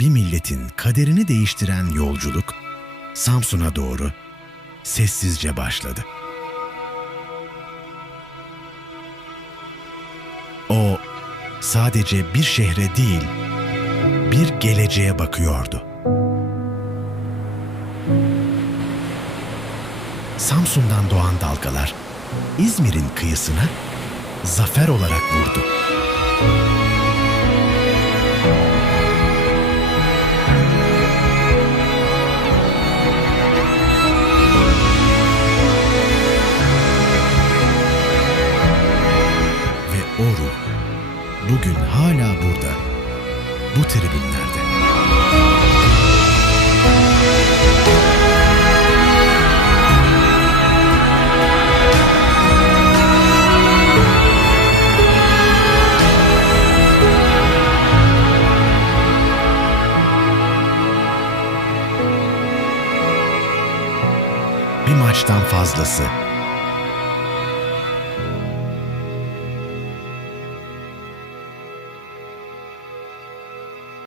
bir milletin kaderini değiştiren yolculuk Samsun'a doğru sessizce başladı. O sadece bir şehre değil, bir geleceğe bakıyordu. Samsun'dan doğan dalgalar İzmir'in kıyısına zafer olarak vurdu. Bugün hala burada, bu tribünlerde. Bir maçtan fazlası